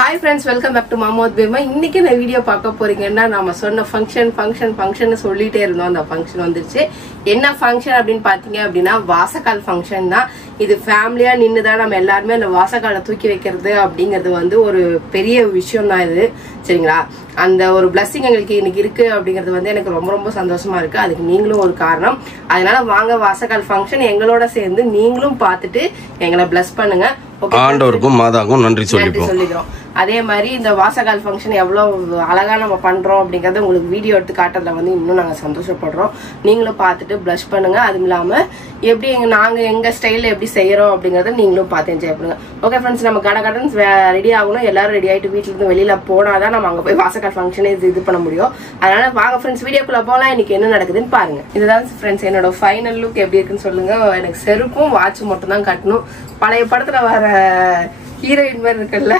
Hi friends, welcome back to Mammoth Bema. இன்னைக்கு நான் video பார்க்க போறீங்கன்னா நாம சொன்ன ஃபங்க்ஷன் சொல்லிட்டே இருந்தோம். அந்த ஃபங்க்ஷன் வந்துருச்சு. என்ன ஃபங்க்ஷன் அப்படின்னு பாத்தீங்க அப்படின்னா வாசக்கால் ஃபங்க்ஷன் தான். இது ஃபேமிலியா நின்னுதான் நம்ம எல்லாருமே அந்த வாசக்காலை தூக்கி வைக்கிறது அப்படிங்கிறது வந்து ஒரு பெரிய விஷயம் தான் இது. சரிங்களா? அந்த ஒரு பிளஸிங் எங்களுக்கு இன்னைக்கு இருக்கு அப்படிங்கிறது வந்து எனக்கு ரொம்ப ரொம்ப சந்தோஷமா இருக்கு. அதுக்கு நீங்களும் ஒரு காரணம். அதனால வாங்க வாசக்கால் ஃபங்க்ஷன் எங்களோட சேர்ந்து நீங்களும் பார்த்துட்டு எங்களை பிளஸ் பண்ணுங்க. ஆண்டவருக்கும் மாதாவுக்கும் நன்றி சொல்லிக்கிறோம். அதே மாதிரி இந்த வாசகால் ஃபங்க்ஷன் எவ்வளவு அழகா நம்ம பண்றோம் அப்படிங்கறத உங்களுக்கு வீடியோ எடுத்து காட்டுறதுல வந்து இன்னும் நாங்க சந்தோஷப்படுறோம். நீங்களும் பார்த்துட்டு ப்ளஷ் பண்ணுங்க. அதுவும் இல்லாம எப்படி நாங்க எங்க ஸ்டைல்ல எப்படி செய்யறோம் அப்படிங்கறத நீங்களும் பார்த்து என்ஜாய் பண்ணுங்க. ஓகே ஃப்ரெண்ட்ஸ், நம்ம கடன் ரெடி ஆகணும். எல்லாரும் ரெடி ஆயிட்டு வீட்டுல இருந்து வெளியில போனாதான் நம்ம அங்க போய் வாசகால் ஃபங்க்ஷனே இது பண்ண முடியும். அதனால வாங்க ஃப்ரெண்ட்ஸ், வீடியோக்குள்ள போலாம். இன்னைக்கு என்ன நடக்குதுன்னு பாருங்க. இதுதான் ஃப்ரெண்ட்ஸ் என்னோட ஃபைனல் லுக். எப்படி இருக்குன்னு சொல்லுங்க. எனக்கு செருப்பும் வாட்ச் மட்டும் தான் கட்டணும். பழைய படத்துல வர ஹீரோயின் மாதிரி இருக்குல்ல,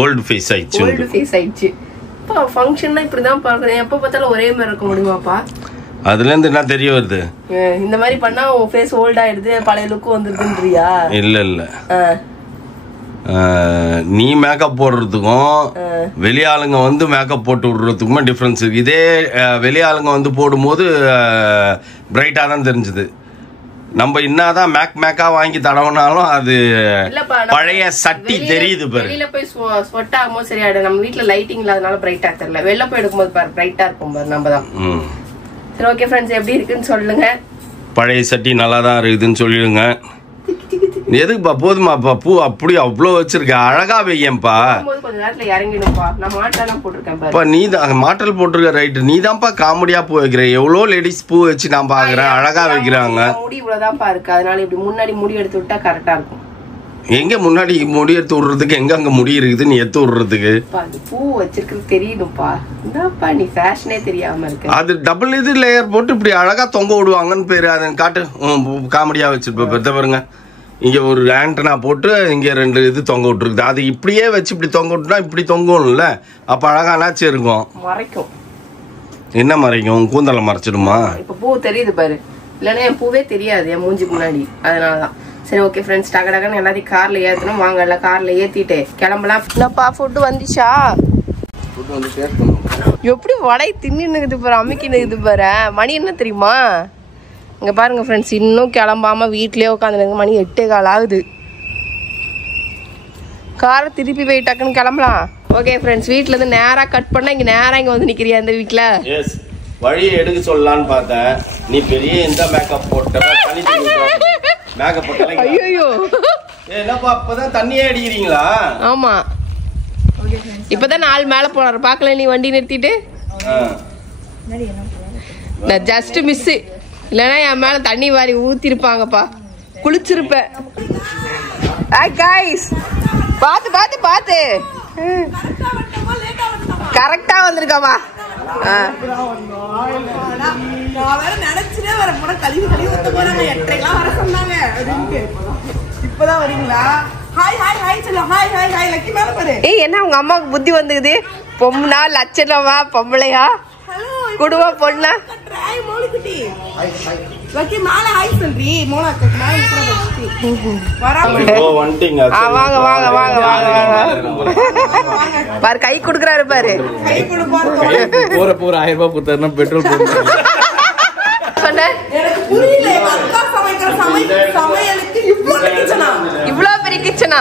ஓல்ட் ஃபேஸ் ஆயிடுச்சு. அப்பா ஃபங்க்ஷன்னா இப்படிதான் பாக்குறேன். எப்ப பார்த்தாலும் ஒரே மாதிரி இருக்க முடியுமாப்பா? அதுல இருந்து என்ன தெரிய வருது? இந்த மாதிரி பண்ணா உன் ஃபேஸ் ஓல்ட் ஆயிடுது, பழைய லுக் வந்துருதுன்றியா? இல்ல நீ மேக்கப் போடுறதுக்கும் வெளியாளுங்க வந்து மேக்கப் போட்டு விடுறதுக்குமே டிஃபரன்ஸ் இருக்கு. இதே வெளியாளுங்க வந்து போடும்போது பிரைட்டா தான் தெரிஞ்சது. நம்ம என்னதான் மேக்கா வாங்கி தடவினாலும் அது பழைய சட்டி தெரியுது பாரு. வெளியில போய் ஸ்வெட் ஆகும்போது சரியாயிடும். நம்ம வீட்டுல லைட்டிங் இல்லாதனால பிரைட்டா தெரியல. வெளில போய் எடுக்கும்போது பாரு பிரைட்டா இருக்கும் பாரு. நம்ம தான் சரி. ஓகே ஃப்ரெண்ட்ஸ், எப்படி இருக்குன்னு சொல்லுங்க. பழைய சட்டி நல்லா தான் இருக்குதுன்னு சொல்லிடுங்க. எதுக்குப்பா? போதுமாப்பா? பூ அப்படி அவ்வளோ வச்சிருக்க, அழகா வையம்பா. கொஞ்ச நேரத்துல இறங்கிடும்பா. நான் மாட்டெல்லாம் போட்டிருக்கேன். நீ தான் மாட்டல் போட்டிருக்க. ரைட்டு, நீ தான்ப்பா காமெடியா பூ வைக்கிற. எவ்வளோ லேடிஸ் பூ வச்சு நான் பாக்குறேன், அழகா வைக்கிறாங்க. முடி இவ்வளவுதான்ப்பா இருக்கு. அதனால இப்படி முன்னாடி முடி எடுத்து விட்டா கரெக்டா இருக்கும். எங்க முன்னாடி முடி எடுத்து விடுறதுக்கு எங்க அங்க முடி இருக்குது? நீ எடுத்து விடுறதுக்கு பூ வச்சிருக்கு தெரியுதுப்பா. என்னப்பா நீ ஃபேஷனே தெரியாம இருக்கு. அது டபுள் இது லேயர் போட்டு இப்படி அழகா தொங்க விடுவாங்கன்னு பேரு. அதை காட்டு, காமெடியா வச்சிருப்ப. பெத்த பாருங்க, இங்க ஒரு ஆண்டனா போட்டு இங்க 2 இது தொங்க விட்டுருக்குது. அது இப்படியே வச்சு இப்படி தொங்க விட்டுனா இப்படி தொங்கும்ல, அப்ப அழகானாச்சு இருக்கும். மறைக்கும். என்ன மறைக்கும்? கூந்தலை மறைச்சிடுமா? இப்ப பூ தெரியுது பாரு. இல்லன்னா என் பூவே தெரியாது என் மூஞ்சி முன்னாடி. அதனாலதான். சரி, ஓகே ஃப்ரெண்ட்ஸ், டகடகன்னு எல்லாத்தையும் கார்ல ஏத்தணும். வாங்க எல்லாம் கார்ல ஏத்திட்டு கிளம்பலாம். என்னப்பா ஃபுட்டு வந்துச்சா? எப்படி வடை தின்னுக்குது பாரு, அமுக்கினுக்குது பாரு. மணி என்ன தெரியுமா? இங்க பாருங்க ஃப்ரெண்ட்ஸ், இன்னும் கிளம்பாம வீட்லயே உட்காந்துருங்க. மணி 8:15 ஆகுது. காரை திருப்பி போய் டக்குன்னு கிளம்பலாம். ஓகே ஃப்ரெண்ட்ஸ், வீட்ல இருந்து நேரா கட் பண்ணா இங்க நேரா இங்க வந்து நிக்கிறியா இந்த வீட்ல? வழியை எடுக்க சொல்லலான்னு பார்த்தேன். நீ பெரிய இந்த மேக்கப் போட்ட மேக்கப் போட்ட. ஐயோ என்னப்பா அப்பதான் தண்ணியே அடிக்கிறீங்களா? ஆமா, இப்பதான் 4 மேல போறாரு. பாக்கல நீ வண்டி நிறுத்திட்டு? நான் ஜஸ்ட் மிஸ். இல்லைன்னா என் மேல தண்ணி வாரி ஊத்திருப்பாங்கப்பா. குளிச்சிருப்பேன். பாத்து பாத்து பாத்து கரெக்டா வந்திருக்காமா? என்ன உங்க அம்மாவுக்கு புத்தி வந்துக்குது? பொம்னா லட்சணமா பொம்பளையா குடுவா பொண்ணா? வாங்க வாங்க வாங்க வாங்க பாரு, கை குடுக்கறாரு பாரு. போற 1000 ரூபாய் கொடுத்தா பெட்ரோல் இவ்வளவு பெரிய கிச்சனா?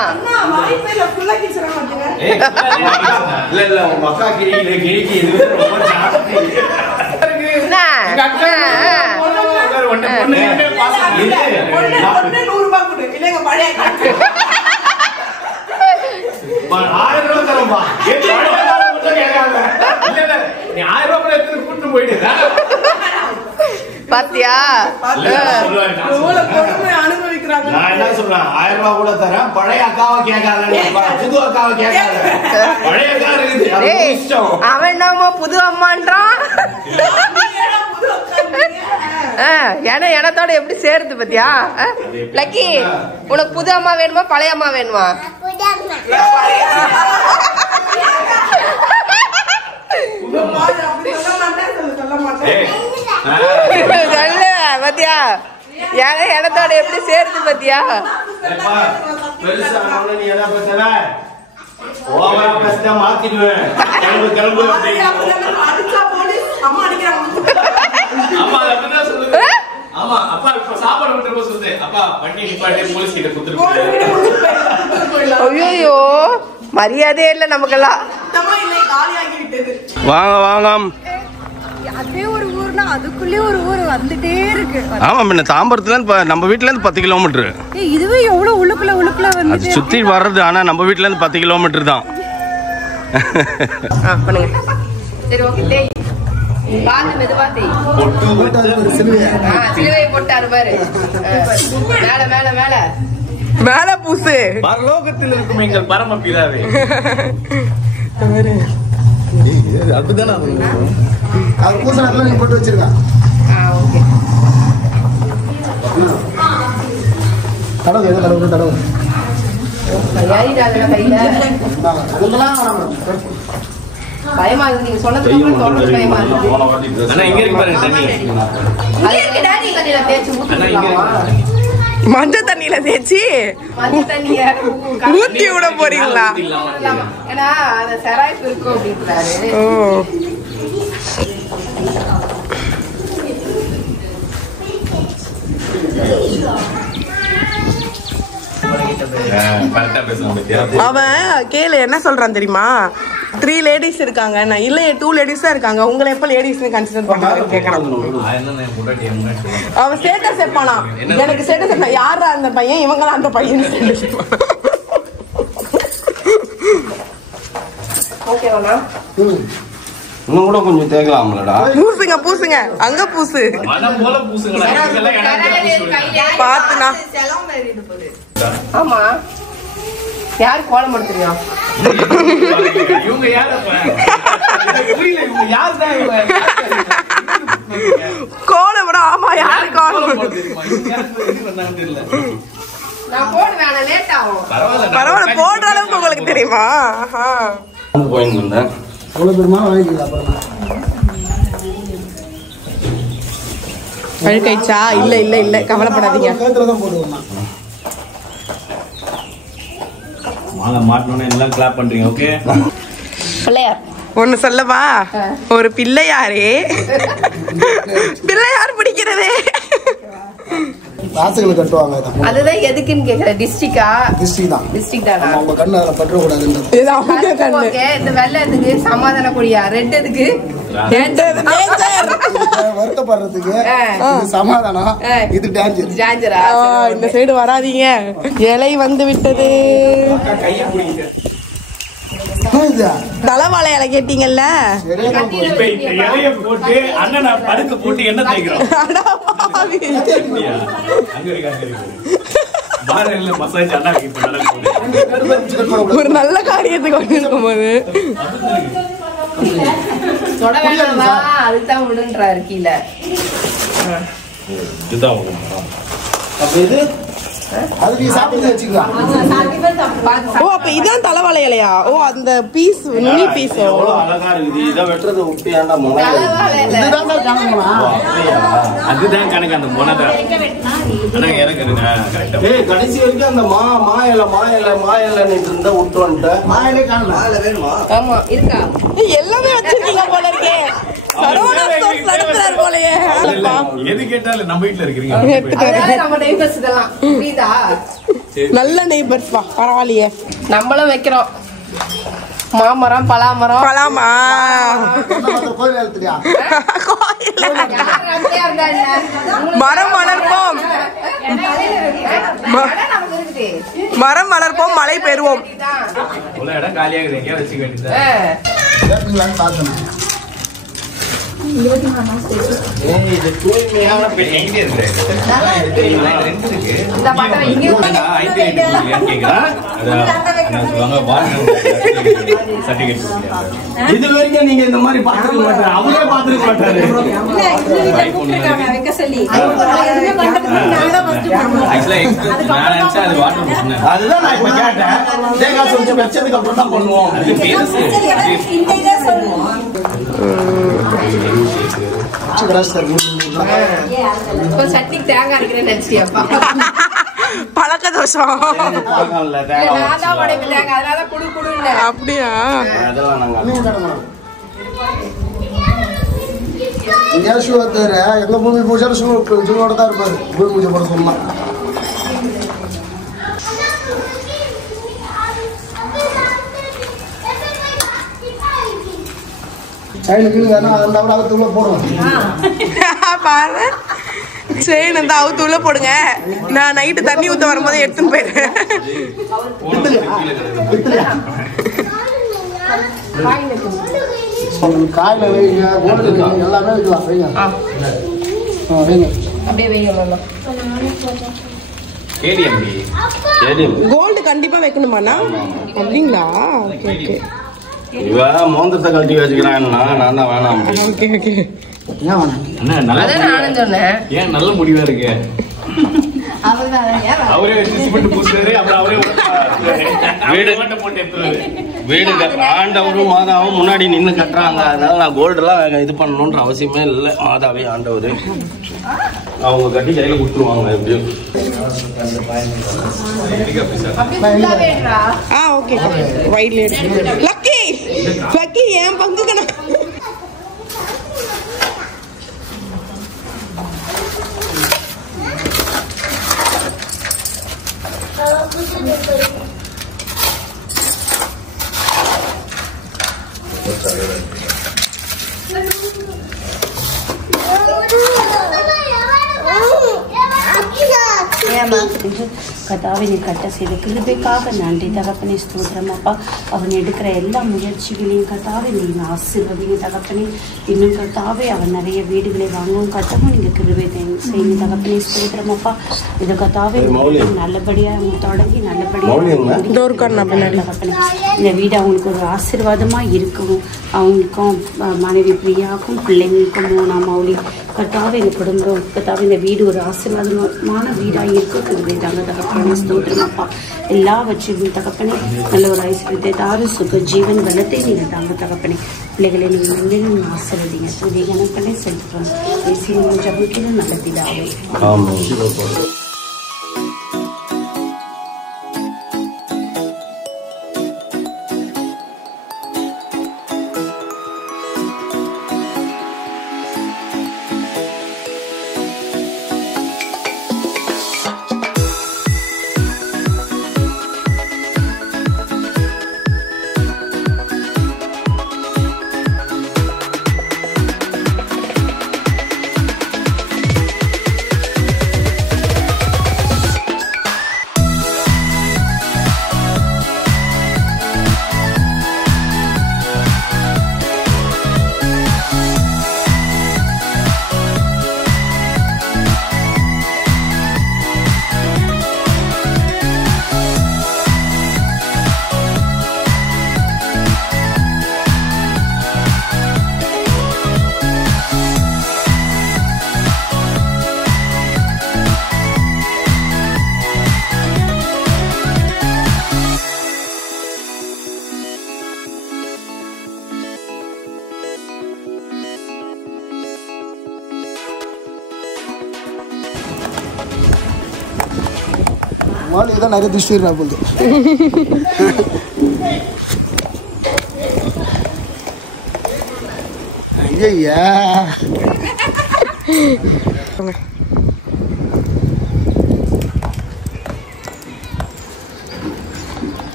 பாத்தியா? நான் என்ன சொல்றேன், 1000 ரூபாய் கூட தரேன். பழைய அக்காவை கேட்காத, புது அக்காவை கேட்காத. பழைய அக்கா இருக்குது. அவன் என்னமோ புது அம்மான்றான். ஏன்னா எனத்தோட எப்படி சேருது பாத்தியா? லக்கி, உனக்கு புது அம்மா வேணுமா பழைய அம்மா வேணுமா? சொல்லு பாத்தியா? இடத்தோட எப்படி சேருது பாத்தியா? ஓவரா பேசினா மாத்திடுவேன். கிளம்பு கிளம்பு. அடிச்சா போலீஸ் அம்மா அடிக்கிறாங்க. அம்மா அப்படிதான் சொல்லுது. ஆமா அப்பா இப்ப சாப்பாடு விட்டு சொல்லுது. அப்பா வண்டி நிப்பாட்டி போலீஸ் கிட்ட கொடுத்துருக்கு. ஐயோ மரியாதையே இல்ல நமக்கெல்லாம். வாங்க வாங்க. அதே ஒரு ஊர்னா அதுக்குள்ளே ஒரு ஊர் வந்துட்டே இருக்கு. ஆமா முன்ன தாம்பரத்துல இருந்து நம்ம வீட்ல இருந்து 10 கிலோமீட்டர். இதுவே எவ்வளவு உள்ளுக்குள்ள வந்து அது சுத்தி வர்றது. ஆனா நம்ம வீட்ல இருந்து 10 கிலோமீட்டர் தான். பண்ணுங்க. சரி ஓகே. பாத்து மெதுவா தேய். சிலுவை போட்டாரு பாரு. மேல மேல மேல மேல பூசு. பரலோகத்தில் இருக்கும் எங்கள் பரம பிதாவே. அதுதான் அவர் பூசணத்துல நீங்க போட்டு வச்சிருக்கா. ஓகே. தடவை தடவை தடவை. யாரிடாத கையில. பயமா இருக்கு நீங்க சொன்னதுக்கு அப்புறம் தொடர்ந்து பயமா இருக்கு. அண்ணா இங்க இருக்கு பாருங்க தண்ணி. அதுக்கு டாடி தண்ணில தேய்ச்சு ஊத்திடலாமா? மஞ்சள் தண்ணியில தேய்ச்சி மஞ்சள் தண்ணிய ஊத்தி விட போறீங்களா? ஏன்னா அந்த செராய்ப்பு இருக்கும் அப்படின்றாரு. ஓ அவன் கேளு என்ன சொல்றான் தெரியுமா? 3 லேடிஸ் இருக்காங்க. நான் இல்ல 2 லேடிஸ் தான் இருக்காங்க. உங்களை எப்ப லேடிஸ்னு கன்சிடர் பண்றாங்க கேக்குறான். அவன் ஸ்டேட்டஸ் வைப்பானா? எனக்கு ஸ்டேட்டஸ் வைப்பா. யாரா அந்த பையன்? இவங்கலாம் அந்த பையன் ஸ்டேட்டஸ் வைப்பான். ஓகேவாண்ணா? இன்னும் கூட கொஞ்சம் தேக்கலாம்லடா. பூசுங்க பூசுங்க அங்க பூசு. மனம் போல பூசுங்களா. பாத்துனா ஆமா யாரு கோலம் எடுத்துறியா? இவங்க யாரப்பா? புரியல இவங்க யார் தான் இவங்க? கோலம் விட ஆமா யாரு கோலம் தெரியல. நான் போடுவேன் ஆனா லேட் ஆகும். பரவாயில்ல போடுற அளவுக்கு உங்களுக்கு தெரியுமா? போயிட்டு வந்தேன். அவ்வளவு பெருமா வாங்கிக்கலாம். அழுக்காயிச்சா? இல்ல இல்ல இல்ல கவலைப்படாதீங்க. கேத்துல போடுவோம். மாலை மாட்டணும்னு எல்லாம் கிளாப் பண்றீங்க. ஓகே பிள்ளையார் ஒண்ணு சொல்லவா? ஒரு பிள்ளையாரே பிள்ளையார் பிடிக்கிறது வாசலுக்கு கட்டுவாங்க. அதுதான் எதுக்குன்னு கேக்குறேன். டிஸ்ட்ரிக்டா? டிஸ்ட்ரிக்ட் தான். டிஸ்ட்ரிக்ட் தானா? அவங்க கண்ணு அதில் பற்றக்கூடாதுன்றது. இது அவங்க கண்ணு. ஓகே. இந்த வெள்ளை எதுக்கு? சமாதான கொடியா? ரெட் எதுக்கு? வருத்தப்படுறதுக்கு இது சமாதானம், இது டேஞ்சர். டேஞ்சரா? இந்த சைடு வராதீங்க. இலை வந்து விட்டது. தலைவாழை இலை கேட்டீங்கல்ல? இலைய போட்டு அண்ணனை படுக்க போட்டு என்ன தேய்க்கிறோம்? மசாஜ் அண்ணா ஒரு நல்ல காரியத்துக்கு வந்து இருக்கும் போது தொட வேணாமா? அதுதான் விடுன்றாரு கீழே. அது நீ சாப்பிட்டு வச்சுக்கலாம். ஓ அப்ப இதான் தலைவாழை இலையா? ஓ அந்த பீஸ் நுனி பீஸ் அழகா இருக்குது. இதை வெட்டுறத விட்டு ஏன்டா இதுதான் கணக்குமா? அதுதான் கணக்கு. அந்த மொனதா கடைசி வரைக்கும் அந்த மாயில இருந்தா விட்டு வந்துட்டேன். மாயிலே காணல வேணுமா? ஆமா இருக்கா? எல்லாமே வச்சிருக்கீங்க போல இருக்கே. சரவணா ஸ்டோர்ஸ் நடத்துறாரு போலயே. எது கேட்டாலும் நம்ம வீட்டுல இருக்கிறீங்க. நம்ம நெய்பர்ஸ் இதெல்லாம் புரியுதா? நல்ல நெய்பர்ஸ் பா. பரவாயில்லையே. நம்மளும் வைக்கிறோம் மாமரம் பலாமரம். பலாமா கோயில் எழுத்துறியா? மரம் வளர்ப்போம். மரம் வளர்ப்போம் மழை பெறுவோம். இடம் காலியாக எங்கேயா வச்சுக்க வேண்டியது. பார்த்தேன். தூய்மையான பெண் எங்கே இருக்கு? இது வரைக்கும் நீங்க இந்த மாதிரி பாத்துக்க மாட்டாரு. அவரே பாத்துக்க மாட்டாரு. அதுதான் நான் இப்ப கேட்டேன். தேங்காய் சொல்லிச்சு வச்சதுக்கு அப்புறம் தான் பண்ணுவோம். சட்னிக்கு தேங்காய் இருக்கிறேன்னு நினைச்சியாப்பா? பழக்க தோஷம். நான் தான் உடைப்பு தேங்காய், அதனால குடு குடுன்னு. அப்படியா? அதெல்லாம் நாங்க ஷூ தவிர எங்க பூமி பூஜை ஷூவோட தான் இருப்பாரு. பூமி பூஜை போட சொன்னா பாரு செயின் அந்த அவுத்து உள்ள போடுங்க. நான் நைட்டு தண்ணி ஊத்த வரும்போது எடுத்துன்னு போயிடுறேன். காயில வைங்க, கோல்டு வைங்க, எல்லாமே வைக்கலாம். வைங்க வைங்க அப்படியே வைங்க. கோல்டு கண்டிப்பா வைக்கணுமாண்ணா? அப்படிங்களா? Okay okay. இவன் மோந்தத்தை கழட்டி வச்சுக்கிறான். நான் தான் வேணாம். Okay okay. நானும் சொன்னேன். ஏன் நல்ல முடிவா இருக்கு. அவரே சிமெண்ட் பூசுறாரு, அப்புறம் அவரே வீடு ஆண்டவரும் மாதாவும் முன்னாடி நின்று கட்டுறாங்க. அதனால நான் கோல்டெல்லாம் இது பண்ணணுன்ற அவசியமே இல்லை. மாதாவே ஆண்டவர் அவங்க கட்டி கையில கொடுத்துருவாங்க. எப்படியும் ஓகே. வைட்ல லக்கி லக்கி ஏன் பங்குக்கு கதாவை நீ கட்ட செய்த கிருபைக்காக நன்றி தகப்பனே. ஸ்தோத்திரம் அப்பா. அவன் எடுக்கிற எல்லா முயற்சிகளையும் கத்தாவே நீங்க ஆசீர்வதிங்க தகப்பனே. இன்னும் கத்தாவே அவன் நிறைய வீடுகளை வாங்கவும் கட்டவும் நீங்க கிருபை செய்யுங்க தகப்பனே. ஸ்தோத்திரம் அப்பா. இதை கத்தாவே நல்லபடியா அவங்க தொடங்கி நல்லபடியா தகப்பனே இந்த வீடு அவங்களுக்கு ஒரு ஆசீர்வாதமா இருக்கும். அவங்களுக்கும் மனைவி பிரியாவுக்கும் பிள்ளைங்களுக்கும் மூணாம் மௌலி கத்தாவே இந்த குடும்பம் கத்தாவே இந்த வீடு ஒரு ஆசீர்வாதமான வீடாக இருக்கும். கிருபை தாங்க தகப்பனே. ஸ்தோத்திரம் அப்பா. எல்லாவற்றையும் தகப்பனே நல்ல ஒரு ஐஸ்வர்யத்தை தாரு சுக ஜீவன் பலத்தை நீங்கள் தாங்க தகப்பனே. பிள்ளைகளை நீங்கள் முன்னிலும் ஆசீர்வதிங்க. துதி கணப்பனே செலுத்துறோம். பேசிய ஜபுக்கிற நல்லதிலாவே. மாலிக்கு தான் நிறைய திருஷ்டி இருக்கா போகுது. ஐயா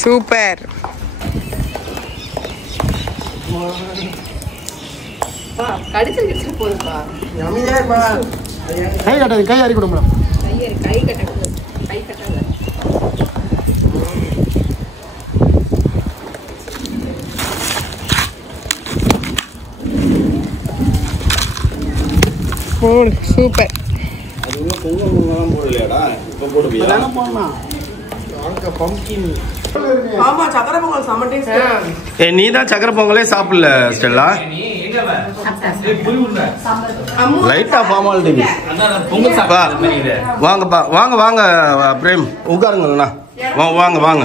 சூப்பர். கடிச்சு போதுப்பா. கை கட்டாது, கை அறி கொடுங்க. கை கட்டாது, கை கட்டாது. சூப்பர். அது இன்னும் கொஞ்சம் போடலையாடா? இப்போ போடுவியா? ஆமா சக்கரை பொங்கல் செம்ம டேஸ்ட். நீ தான் சக்கரை பொங்கலே சாப்பிடல ஸ்டெல்லா. லைட்டா ஃபார்மாலிட்டி. வாங்கப்பா, வாங்க வாங்க பிரேம் உட்காருங்கண்ணா. வாங்க வாங்க.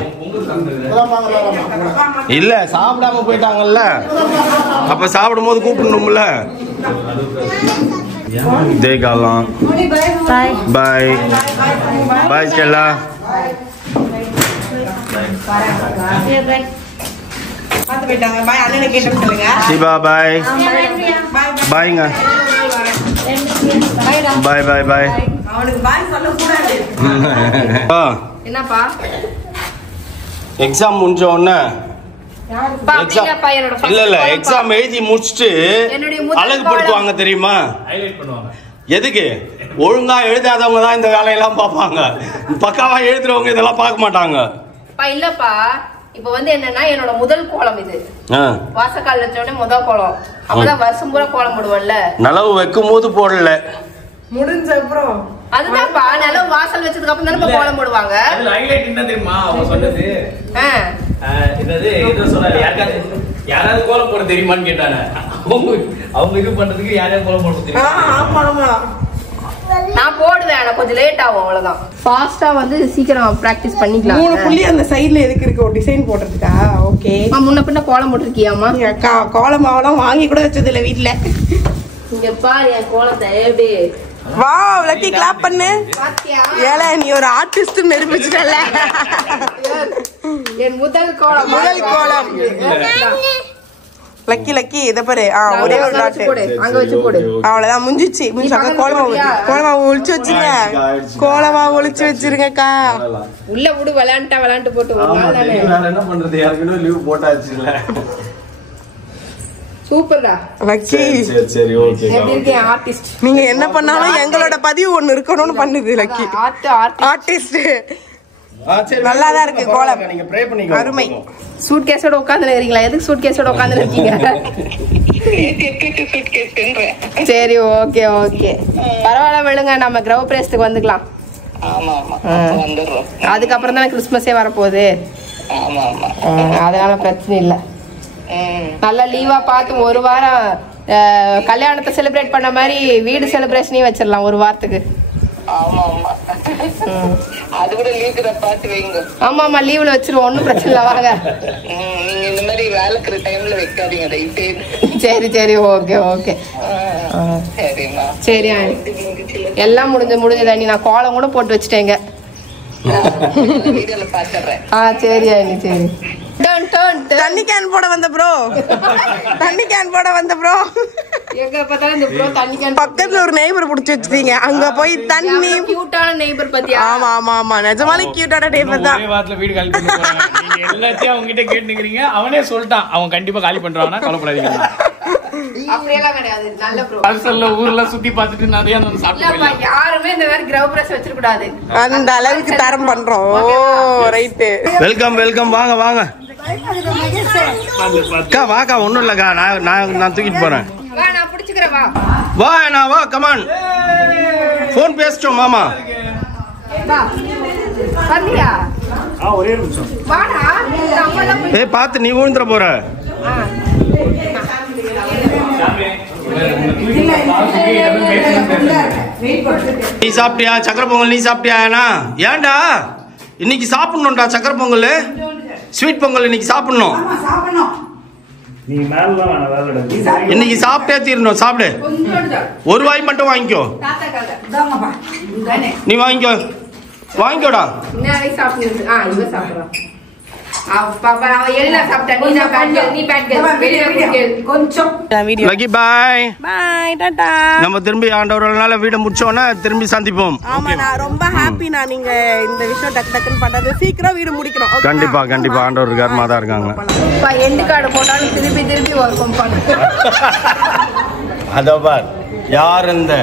இல்ல சாப்பிடாம போயிட்டாங்கல்ல, அப்ப சாப்பிடும் போது கூப்பிடணும்ல. ஜெய் காலம். பாய் பாய் ஸ்டெல்லா. பார்த்து போயிட்டாங்க. பாய் அண்ணனை கேட்டு சொல்லுங்க. சிவா பாய் பாய்ங்க. பாய் பாய் பாய். அவனுக்கு பாய் சொல்ல கூடாது. என்னப்பா எக்ஸாம் முடிஞ்ச உடனே இல்ல எக்ஸாம் எழுதி முடிச்சுட்டு அழகுபடுத்துவாங்க தெரியுமா? ஹைலைட் பண்ணுவாங்க. எதுக்கு? ஒழுங்கா எழுதாதவங்க தான் இந்த வேலையெல்லாம் பார்ப்பாங்க. பக்காவா எழுதுறவங்க இதெல்லாம் பார்க்க மாட்டாங்க. இல்லப்பா இப்ப வந்து என்னன்னா என்னோட முதல் கோலம் இது. வாசக்கால் வச்சோடனே முதல் கோலம். அப்பதான் வருஷம் பூரா கோலம் போடுவோம்ல. நிலவு வைக்கும் போது போடல. முடிஞ்ச அப்புறம் அதுதான்ப்பா நிலவு வாசல் வச்சதுக்கு அப்புறம் தானே கோலம் போடுவாங்க. அதுல ஹைலைட் என்ன தெரியுமா அவங்க சொன்னது? என்னது ஏதோ சொன்னாரு. யாராவது கோலம் போட தெரியுமான்னு கேட்டாங்க. அவங்க இது பண்றதுக்கு யாராவது கோலம் போட தெரியும். ஆமா ஆமா நான் போடுவேன். எனக்கு கொஞ்சம் லேட் ஆகும் அவ்வளவுதான். ஃபாஸ்டா வந்து சீக்கிரம் பிராக்டிஸ் பண்ணிக்கலாம். 3 புள்ளி அந்த சைடுல எதுக்கு இருக்கு? ஒரு டிசைன் போடுறதுக்கா? ஓகே. முன்ன பின்ன கோலம் போட்டிருக்கியாமா? அக்கா கோலம் மாவெல்லாம் வாங்கி கூட வச்சது இல்ல வீட்டுல. இங்க பாரு என் கோலத்தை எப்படி. வா லக்கி கிளாப் பண்ணு. ஏல நீ ஒரு ஆர்டிஸ்ட் நிரூபிச்சிட்டல. என் முதல் கோலம். லக்கி லக்கி இத பாரு. ஒரே ஒரு டாட் அங்க வச்சு போடு. அவ்வளவுதான் முடிஞ்சிச்சு. முடிஞ்சாக்க கோலமாவு ஒளிச்சு வச்சிருங்க. கோலமாவு ஒளிச்சு வச்சிருங்கக்கா. உள்ள விடு விளையாண்டு போட்டு ஒரு நாள் தானே. என்ன பண்றது? யாருக்குன்னு லீவ் போட்டாச்சுல. சூப்பர்டா லக்கி. சரி ஓகே. எப்படி இருக்கேன் ஆர்டிஸ்ட்? நீங்க என்ன பண்ணாலும் எங்களோட பதிவு ஒண்ணு இருக்கணும்னு பண்ணுது லக்கி. ஆர்டிஸ்ட் நல்லாதான் இருக்கு கோலம். நீங்க ப்ரே பண்ணிக்கோங்க. அருமை. சூட் கேஸோட உட்கார்ந்து இருக்கீங்களா? எதுக்கு சூட் கேஸோட உட்கார்ந்து இருக்கீங்க? சரி ஓகே ஓகே பரவாயில்ல விடுங்க. நம்ம கிரவ பிரேஸ்துக்கு வந்துக்கலாம். அதுக்கப்புறம் தானே கிறிஸ்மஸே வரப்போகுது. அதனால பிரச்சனை இல்லை. நல்லா லீவா பார்த்து ஒரு வாரம் கல்யாணத்தை செலிப்ரேட் பண்ண மாதிரி வீடு செலிப்ரேஷனையும் வச்சிடலாம் ஒரு வாரத்துக்கு. அது கூட லீவுல பாத்து வைங்க. ஆமா ஆமா லீவ்ல வச்சிருவோம். ஒன்னும் பிரச்சனை இல்லை வாங்க. நீங்க இந்த மாதிரி வேலைக்கிற டைம்ல வைக்காதீங்க. சரி சரி ஓகே ஓகே சரிம்மா. சரி எல்லாம் முடிஞ்சது அண்ணி. நான் கோலம் கூட போட்டு வச்சுட்டேங்க. வீடியோல பாத்துறேன். சரி அண்ணி சரி. தண்ணி கேன் போட வந்த ப்ரோ. தண்ணி கேன் போட வந்த ப்ரோ. எங்க பார்த்தாலும் இந்த ப்ரோ தண்ணி கேன். பக்கத்துல ஒரு நெய்பர் புடிச்சு வச்சிருக்கீங்க. அங்க போய் தண்ணி. கியூட்டான நெய்பர் பத்தியா? ஆமா ஆமா ஆமா நிஜமாலே கியூட்டான நெய்பர் தான். ஒரே வாரத்துல வீடு காலி பண்ணி போறாங்க. நீங்க எல்லாத்தையும் அவங்க கிட்ட கேட்டுக்கிறீங்க. அவனே சொல்லிட்டான் அவன் கண்டிப்பா காலி பண்றானா கவலைப்படாதீங்க. அப்படியெல்லாம் கிடையாது. நல்ல ப்ரோ. பல்சல்ல ஊர்ல சுத்தி பார்த்துட்டு நிறைய வந்து சாப்பிட்டு யாருமே இந்த மாதிரி கிரவ பிரஸ் வச்சிர கூடாது. அந்த அளவுக்கு தரம் பண்றோம். ரைட். Welcome welcome. வாங்க வாங்க அக்கா. வாக்கா ஒண்ணும் இல்லக்கா. நான் தூக்கிட்டு போறேன். வா நான் பிடிச்சுக்கிறேன். வா நான் வா கமான். போன் பேசிட்டோம் மாமா. வா வந்தியா? ஒரே நிமிஷம் வாடா. ஏய் பார்த்து நீ விழுந்துற போற. நீ சாப்பிட்டியா சக்கரை பொங்கல்? நீ சாப்பிட்டியாண்ணா? ஏன்டா இன்னைக்கு சாப்பிடணும்டா சக்கரை பொங்கல் ஸ்வீட் பொங்கல் இன்னைக்கு சாப்பிடணும். இன்னைக்கு சாப்பிட்டே தீரணும். சாப்பிடு. ஒரு வாய் மட்டும் வாங்கிக்கோ. நீ வாங்கிக்கோ வாங்கிக்கோடா. நம்ம திரும்பி ஆண்டவர்களால வீட முடிச்சோன்னா திரும்பி சந்திப்போம். ஆமா நான் ரொம்ப ஹாப்பி. நான் நீங்க இந்த விஷயம் டக்கு டக்குன்னு பண்றது. சீக்கிரம் வீடு முடிக்கணும். கண்டிப்பா கண்டிப்பா ஆண்டவர் கர்மா தான் இருக்காங்க. எண்டு கார்டு போட்டாலும் திருப்பி திருப்பி வரும். அதோ பார் யார் இந்த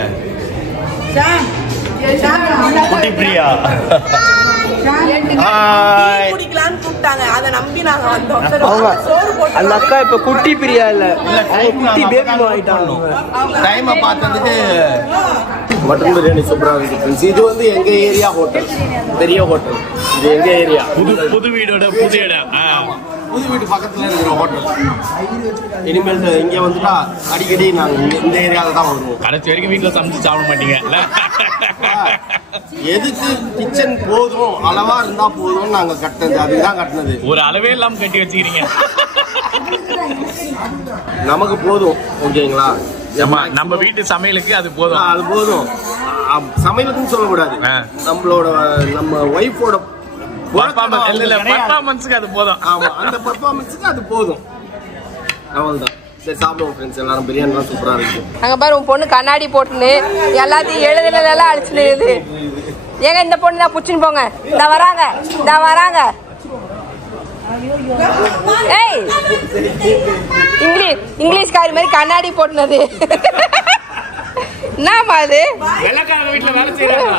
குட்டி பிரியா. குடிக்கலாம்னு கூப்பிட்டாங்க. அதை நம்பி நாங்க வந்தோம். அந்த அக்கா இப்ப குட்டி பிரியா இல்ல குட்டி பேபி ஆயிட்டாங்க. டைம் பார்த்ததுக்கு மட்டன் பிரியாணி சூப்பரா இருக்கு. இது வந்து எங்க ஏரியா ஹோட்டல். பெரிய ஹோட்டல். இது எங்க ஏரியா புது வீடோட புது இடம். புது வீட்டு பக்கத்துல இருக்கிற ஹோட்டல். இனிமேல் இங்க வந்துட்டா அடிக்கடி நாங்க இந்த ஏரியால தான் வருவோம். கடைசி வரைக்கும் வீட்டுல சமைச்சு சாப்பிட மாட்டீங்க. எதுக்கு கிச்சன் போதும் அளவா இருந்தா போதும் நாங்க கட்டினது. அதுதான் கட்டினது. ஒரு அளவே இல்லாம கட்டி வச்சுக்கிறீங்க. நமக்கு போதும். ஓகேங்களா? நம்ம வீட்டு சமையலுக்கு அது போதும். அது போதும். சமையலுக்குன்னு சொல்லக்கூடாது. நம்ம ஒய்ஃபோட பெர்ஃபார்மன்ஸ்க்கு அது போதும். ஆமா, அந்த பெர்ஃபார்மன்ஸ்க்கு அது போதும். அவ்வளவுதான். சரி சாப்பிடுவோம் ஃப்ரெண்ட்ஸ், எல்லாரும் பிரியாணிலாம் சூப்பரா இருக்கு. அங்க பாரு உன் பொண்ணு கண்ணாடி போட்டுன்னு எல்லாத்தையும் எழுதுனதெல்லாம் அழிச்சுன்னு. ஏங்க இந்த பொண்ணு தான் புடிச்சுன்னு போங்க. இந்த வராங்க. ஏய் இங்கிலீஷ்காரி மாதிரி கண்ணாடி போட்டுனது என்னமா அது? வெள்ளக்காரங்க வீட்டுல வேலை செய்யறாங்க.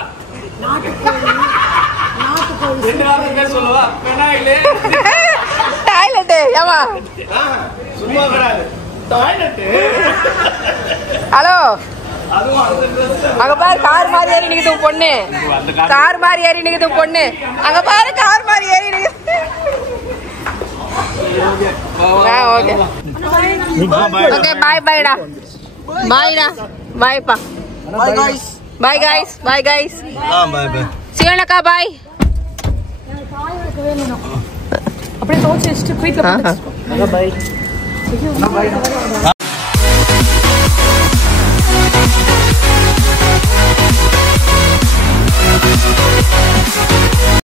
டாய்லெட் ஏமா சும்மா வராது டாய்லெட். ஹலோ அங்க பாரு கார் மாதிரி ஏறி நிக்குது பொண்ணு. கார் மாதிரி ஏறி நிக்குது பொண்ணு. அங்க பாரு கார் மாதிரி ஏறி நிக்குது. ஓகே ஓகே பாய் பாய்டா. பாய்டா. பாய்ப்பா. Bye guys. Bye guys. Bye guys. Bye bye. See you Naka. Bye. அப்படியே தோச்சு வச்சுட்டு குயிட்ல போட்டு. பை.